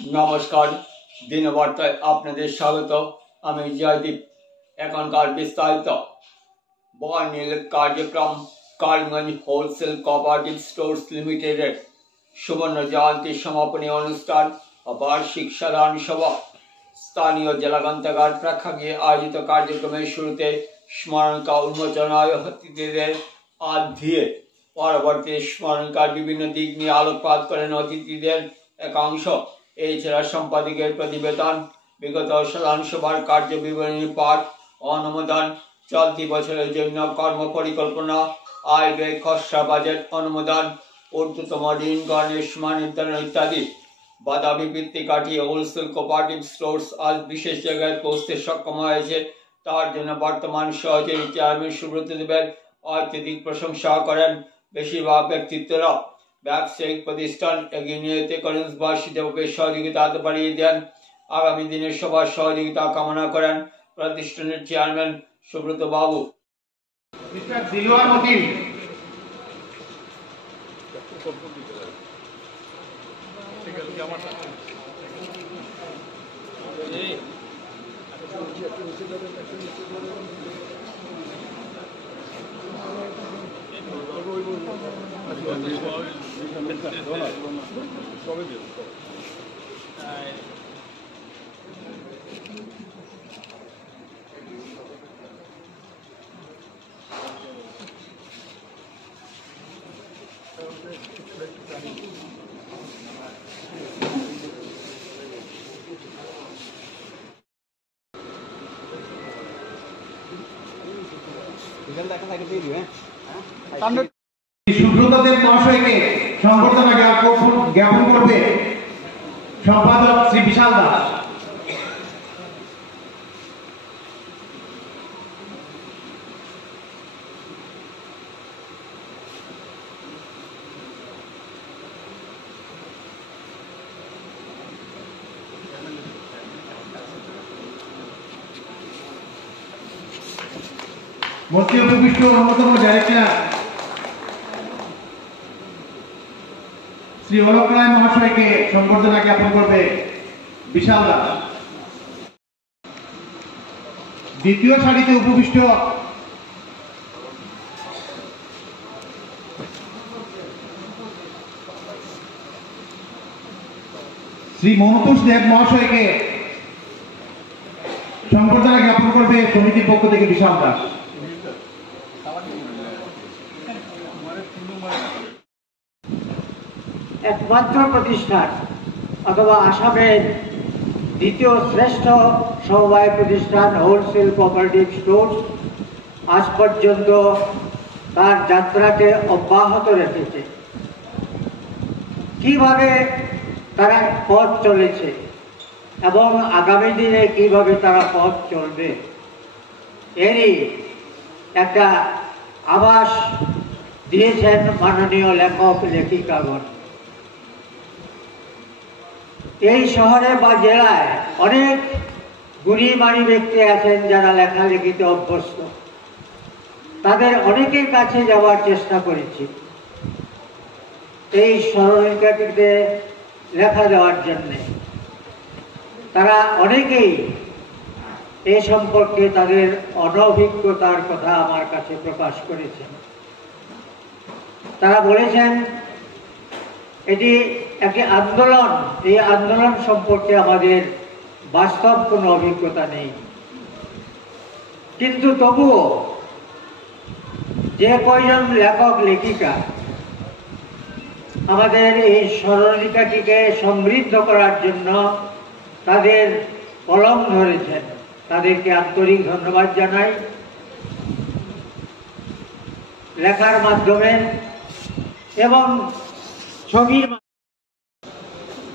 নমস্কার, দিনবার্তায় আপনাদের স্বাগত। আমি জয়দীপ। এখনকার বিস্তারিত। বর্ণিল কার্যক্রম কালীগঞ্জ হোলসেল কোঅপারেটিভ স্টোর্স লিমিটেডের সুবর্ণ জয়ন্তী সমাপনী অনুষ্ঠান ও বার্ষিক সাধারণ সভা স্থানীয় জেলা গ্রন্থাগার প্রেক্ষাগৃহে আয়োজিত কার্যক্রমের শুরুতে স্মরণিকা উন্মোচনায় অতিথিদের হাত দিয়ে পরবর্তী স্মরণিকার বিভিন্ন দিক নিয়ে আলোকপাত করেন অতিথিদের একাংশ। এছাড়া সম্পাদকের প্রতিবেদন, বিগত সাধারণ সভার কার্য বিবরণী পাঠ, অনুমোদন, চলতি বছরের জন্য কর্ম পরিকল্পনা, আয় ব্যয় খসড়া বাজেট অনুমোদন, ঊর্ধ্বতম ঋণ গ্রহণের সীমা নির্ধারণ ইত্যাদি। বাধা বিপত্তি কাটিয়ে হোলসেল কোঅপারেটিভ স্টোর্স আজ বিশেষ জায়গায় পৌঁছতে সক্ষম হয়েছে। তার জন্য বর্তমান সহযোগী চেয়ারম্যান সুব্রত দেবের অত্যধিক প্রশংসা করেন। বেশিরভাগ ব্যক্তিত্বরা ব্যবসায়িক প্রতিষ্ঠান এগিয়ে নিয়ে যেতে কলেজবাসীদেরকে সহযোগিতা হাত বাড়িয়ে দেন। আগামী দিনের সবার সহযোগিতা কামনা করেন প্রতিষ্ঠানের চেয়ারম্যান সুব্রত বাবু। সুব্রতদেব মহাশয়কে সংবর্ধনা জ্ঞাপন করবে সম্পাদক শ্রী বিশাল দাস। মঞ্চে উপবিষ্ট অন্যতম ডাইরেক্টর শ্রী অলোক রায় মহাশয়কে সংবর্ধনা জ্ঞাপন করবে বিশাল দাস। দ্বিতীয় সারিতে উপবিষ্ট শ্রী মনতোষ দেব মহাশয়কে সংবর্ধনা জ্ঞাপন করবে সমিতির পক্ষ থেকে বিশাল দাস। একমাত্র প্রতিষ্ঠান অথবা আসামের দ্বিতীয় শ্রেষ্ঠ সমবায় প্রতিষ্ঠান হোলসেল কোঅপারেটিভ স্টোর্স আজ পর্যন্ত তার যাত্রাকে অব্যাহত রেখেছে। কিভাবে তারা পথ চলেছে এবং আগামী দিনে কিভাবে তারা পথ চলবে এরই একটা আভাস দিয়েছেন মাননীয় লেখক লেখিকাগণ। এই শহরে বা জেলায় অনেক গুণীমানী ব্যক্তি আছেন যারা লেখালেখিতে অভ্যস্ত। তাদের অনেকের কাছে যাওয়ার চেষ্টা করেছি এই স্মরণিকাটিতে লেখা দেওয়ার জন্যে। তারা অনেকেই এ সম্পর্কে তাদের অনভিজ্ঞতার কথা আমার কাছে প্রকাশ করেছেন। তারা বলেছেন এটি একটি আন্দোলন, এই আন্দোলন সম্পর্কে আমাদের বাস্তব কোনো অভিজ্ঞতা নেই, কিন্তু তবুও যে কয়জন লেখক লেখিকা আমাদের এই স্মরণিকাটিকে সমৃদ্ধ করার জন্য তাদের কলম ধরেছেন, তাদেরকে আন্তরিক ধন্যবাদ জানাই। লেখার মাধ্যমে এবং ছবির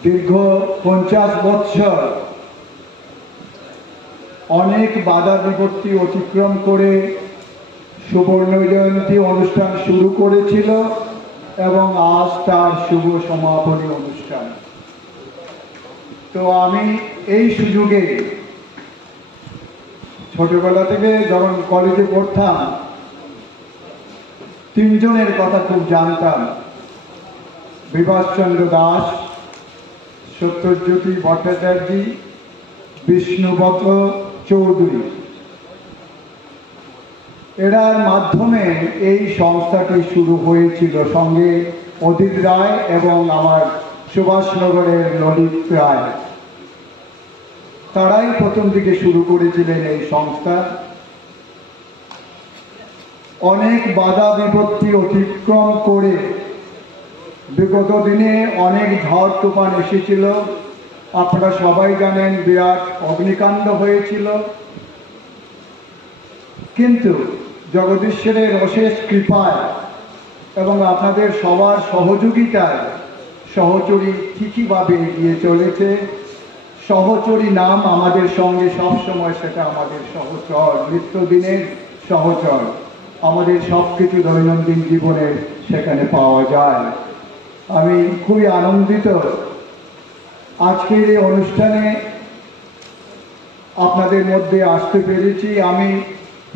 দীর্ঘ 50 বৎসর অনেক বাধা বিপত্তি অতিক্রম করে সুবর্ণ জয়ন্তী অনুষ্ঠান শুরু করেছিল এবং আজ তার শুভ সমাপনী অনুষ্ঠান। তো আমি এই সুযোগে ছোটবেলা থেকে যখন কলেজে পড়তাম তিনজনের কথা খুব জানতাম, বিভাসচন্দ্র দাস, সত্যজ্যোতি ভট্টাচার্য, বিষ্ণুপত চৌধুরী। এরার মাধ্যমে এই সংস্থাটি শুরু হয়েছিল, সঙ্গে অদিত রায় এবং আমার সুভাষনগরের ললিত রায়। তারাই প্রথম দিকে শুরু করেছিলেন এই সংস্থা। অনেক বাধা বিপত্তি অতিক্রম করে বিগত দিনে অনেক ঝড় তুফান এসেছিল। আপনারা সবাই জানেন বিরাট অগ্নিকাণ্ড হয়েছিল, কিন্তু জগদীশ্বরের অশেষ কৃপায় এবং আপনাদের সবার সহযোগিতায় সহচরী ঠিকইভাবে এগিয়ে চলেছে। সহচরী নাম আমাদের সঙ্গে সবসময়, সেটা আমাদের সহচর, নিত্যদিনের সহচর। আমাদের সব কিছু দৈনন্দিন জীবনে সেখানে পাওয়া যায়। আমি খুবই আনন্দিত আজকের এই অনুষ্ঠানে আপনাদের মধ্যে আসতে পেরেছি। আমি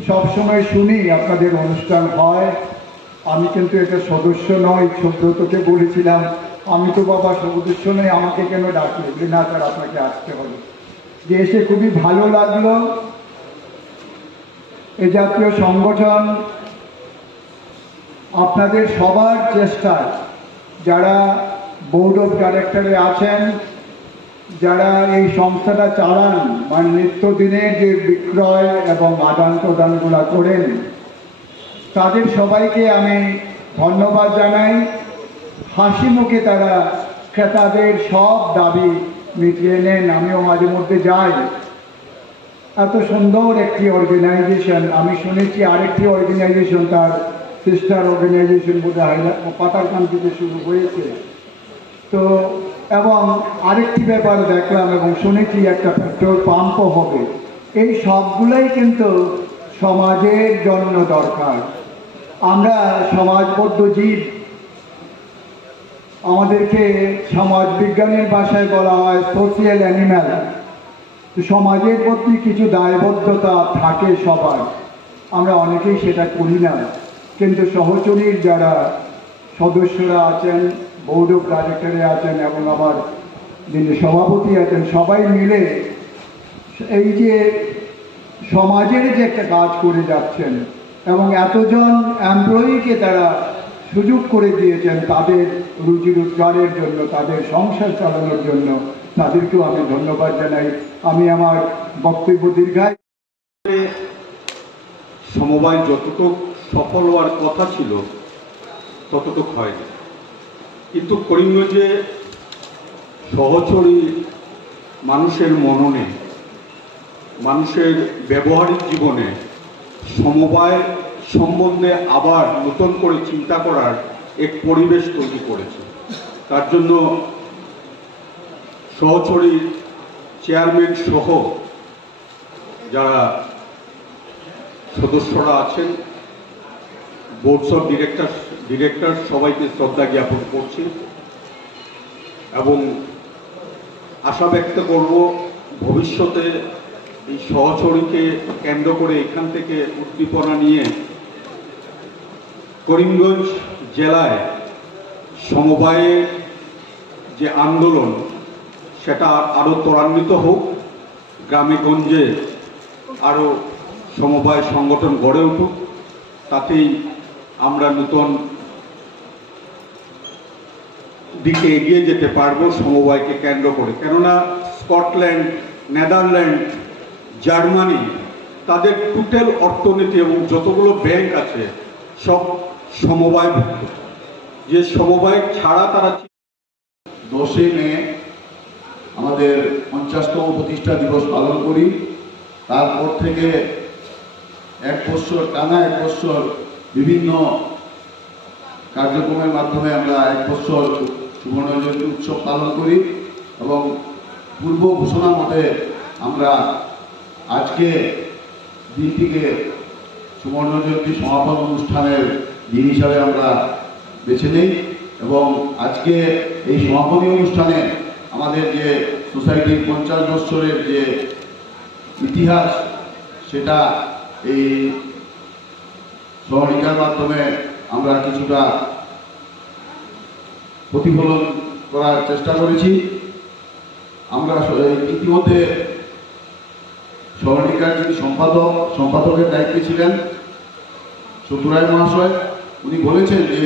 সবসময় শুনি আপনাদের অনুষ্ঠান হয়, আমি কিন্তু এটা সদস্য নই। সুব্রতকে বলেছিলাম, আমি তো বাবা সদস্য নই, আমাকে কেন ডাকলে? না স্যার, আপনাকে আসতে হবে। যে এসে খুবই ভালো লাগলো। এ জাতীয় সংগঠন আপনাদের সবার চেষ্টায়, যারা বোর্ড অফ ডাইরেক্টরে আছেন, যারা এই সংস্থাটা চালান, মানে নিত্যদিনের যে বিক্রয় এবং আদান প্রদানগুলো করেন, তাদের সবাইকে আমি ধন্যবাদ জানাই। হাসি মুখে তারা ক্রেতাদের সব দাবি মিটিয়ে নেন। আমিও মাঝে মধ্যে যাই। এত সুন্দর একটি অর্গানাইজেশন। আমি শুনেছি আরেকটি অর্গানাইজেশন, তার সিস্টার অর্গানাইজেশন বোধহয় পাতারকান্দিতে শুরু হয়েছে। তো এবং আরেকটি ব্যাপার দেখলাম এবং শুনেছি একটা পেট্রোল পাম্পও হবে। এই সবগুলোই কিন্তু সমাজের জন্য দরকার। আমরা সমাজবদ্ধ জীব, আমাদেরকে সমাজ বিজ্ঞানের ভাষায় বলা হয় সোশিয়াল অ্যানিম্যাল। সমাজের প্রতি কিছু দায়বদ্ধতা থাকে সবার, আমরা অনেকেই সেটা করি না। কিন্তু সহচরীর যারা সদস্যরা আছেন, বোর্ড অফ ডাইরেক্টরে আছেন এবং আমার যিনি সভাপতি আছেন, সবাই মিলে এই যে সমাজের যে একটা কাজ করে যাচ্ছেন এবং এতজন এমপ্লয়িকে তারা সুযোগ করে দিয়েছেন তাদের রুজি রোজগারের জন্য, তাদের সংসার চালানোর জন্য, তাদেরকেও আমি ধন্যবাদ জানাই। আমি আমার বক্তব্য দীর্ঘায়। সমবায় যতটুকু সফল হওয়ার কথা ছিল ততটুকু হয়নি, কিন্তু করিমগঞ্জে সহচরী মানুষের মননে, মানুষের ব্যবহারিক জীবনে সমবায় সম্বন্ধে আবার নতুন করে চিন্তা করার এক পরিবেশ তৈরি করেছে। তার জন্য সহচরী চেয়ারম্যান সহ যারা সদস্যরা আছেন, বোর্ডস অফ ডিরেক্টর সবাইকে শ্রদ্ধা জ্ঞাপন করছি এবং আশা ব্যক্ত করব ভবিষ্যতে এই সহচরীকে কেন্দ্র করে এখান থেকে উদ্দীপনা নিয়ে করিমগঞ্জ জেলায় সমবায়ের যে আন্দোলন সেটা আরও ত্বরান্বিত হোক, গ্রামে গঞ্জে আরও সমবায় সংগঠন গড়ে উঠুক। তাতেই আমরা নতুন দিকে এগিয়ে যেতে পারবো সমবায়কে কেন্দ্র করে। কেননা স্কটল্যান্ড, নেদারল্যান্ড, জার্মানি, তাদের টোটাল অর্থনীতি এবং যতগুলো ব্যাংক আছে সব সমবায়, যে সমবায় ছাড়া তারা। 10 মে আমাদের 50তম প্রতিষ্ঠা দিবস পালন করি। তারপর থেকে টানা এক বছর বিভিন্ন কার্যক্রমের মাধ্যমে আমরা 1 বছর সুবর্ণ জয়ন্তী উৎসব পালন করি এবং পূর্ব ঘোষণা মতে আমরা আজকে দিনটিকে সুবর্ণ জয়ন্তী সমাপন অনুষ্ঠানের দিন হিসাবে আমরা বেছে নিই এবং আজকে এই সমাপনী অনুষ্ঠানে আমাদের যে সোসাইটির 50 বছরের যে ইতিহাস সেটা এই সহযোগিতার মাধ্যমে আমরা কিছুটা প্রতিফলন করার চেষ্টা করেছি আমরা ইতিমধ্যে স্মরণিকার যিনি সম্পাদকের দায়িত্বে ছিলেন চতুরায় মহাশয়, উনি বলেছেন যে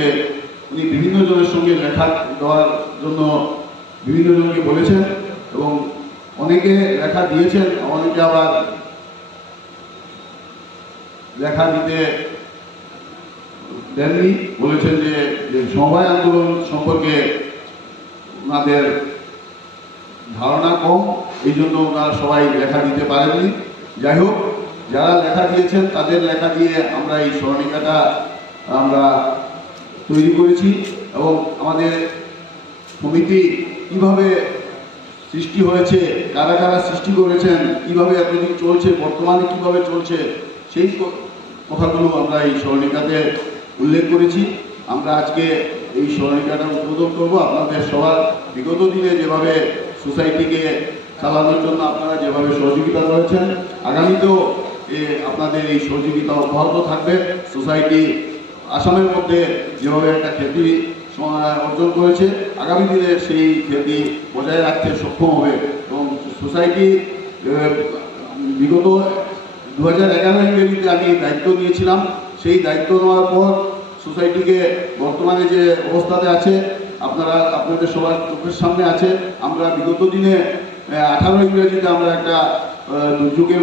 উনি বিভিন্ন জনের সঙ্গে লেখা দেওয়ার জন্য বিভিন্ন জনকে বলেছেন এবং অনেকে লেখা দিয়েছেন, অনেকে আবার লেখা দিতে দেননি, বলেছেন যে সমবায় আন্দোলন সম্পর্কে ওনাদের ধারণা কম, এই জন্য ওনারা সবাই লেখা দিতে পারেননি। যাই হোক, যারা লেখা দিয়েছেন তাদের লেখা দিয়ে আমরা এই স্মরণিকাটা আমরা তৈরি করেছি এবং আমাদের সমিতি কিভাবে সৃষ্টি হয়েছে, কারা কারা সৃষ্টি করেছেন, কিভাবে এতদিন চলছে, বর্তমানে কিভাবে চলছে, সেই কথাগুলো আমরা এই স্মরণিকাতে উল্লেখ করেছি। আমরা আজকে এই স্মরণিকাটা উদ্বোধন করব। আপনাদের সবার বিগত দিনে যেভাবে সোসাইটিকে চালানোর জন্য আপনারা যেভাবে সহযোগিতা করেছেন, আগামীতেও আপনাদের এই সহযোগিতা অব্যাহত থাকবে। সোসাইটি আসামের মধ্যে যেভাবে একটা খ্যাতি অর্জন করেছে, আগামী দিনে সেই খ্যাতি বজায় রাখতে সক্ষম হবে এবং সোসাইটি বিগত 2011 ইংরেজিতে আমি দায়িত্ব নিয়েছিলাম। সেই দায়িত্ব নেওয়ার পর সোসাইটিকে বর্তমানে যে অবস্থাতে আছে আপনাদের সবার চোখের সামনে আছে। আমরা বিগত দিনে 18 ইংরেজিতে আমরা একটা দুর্যোগের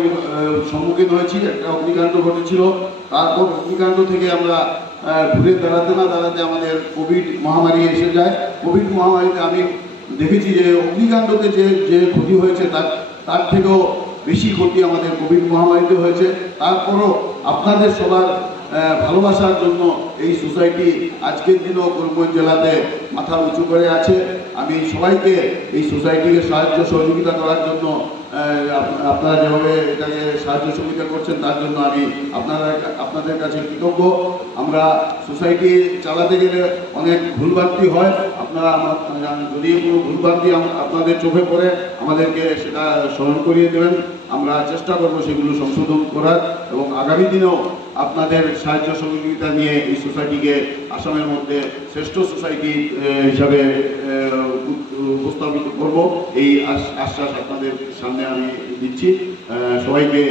সম্মুখীন হয়েছি, একটা অগ্নিকাণ্ড ঘটেছিল। তারপর অগ্নিকাণ্ড থেকে আমরা ঘুরে দাঁড়াতে না দাঁড়াতে আমাদের কোভিড মহামারী এসে যায়। কোভিড মহামারীতে আমি দেখেছি যে অগ্নিকাণ্ডতে যে ক্ষতি হয়েছে তার থেকেও বেশি ক্ষতি আমাদের কোভিড মহামারীতে হয়েছে। তারপরও আপনাদের সবার ভালোবাসার জন্য এই সোসাইটি আজকের দিনও করিমগঞ্জ জেলাতে মাথা উঁচু করে আছে। আমি সবাইকে এই সোসাইটিকে সাহায্য সহযোগিতা করার জন্য আপনারা যেভাবে এটাকে সাহায্য সহযোগিতা করছেন তার জন্য আমি আপনাদের কাছে কৃতজ্ঞ। আমরা সোসাইটি চালাতে গেলে অনেক ভুলভ্রান্তি হয়, আপনারা যদি কোনো ভুলভ্রান্তি আপনাদের চোখে পড়ে আমাদেরকে সেটা স্মরণ করিয়ে দেবেন। আমরা চেষ্টা করব সেগুলো সংশোধন করার এবং আগামী দিনেও আপনাদের সাহায্য সহযোগিতা নিয়ে এই সোসাইটিকে আসামের মধ্যে শ্রেষ্ঠ সোসাইটি হিসাবে উপস্থাপিত করব, এই আশ্বাস আপনাদের সামনে আমি দিচ্ছি। সবাইকে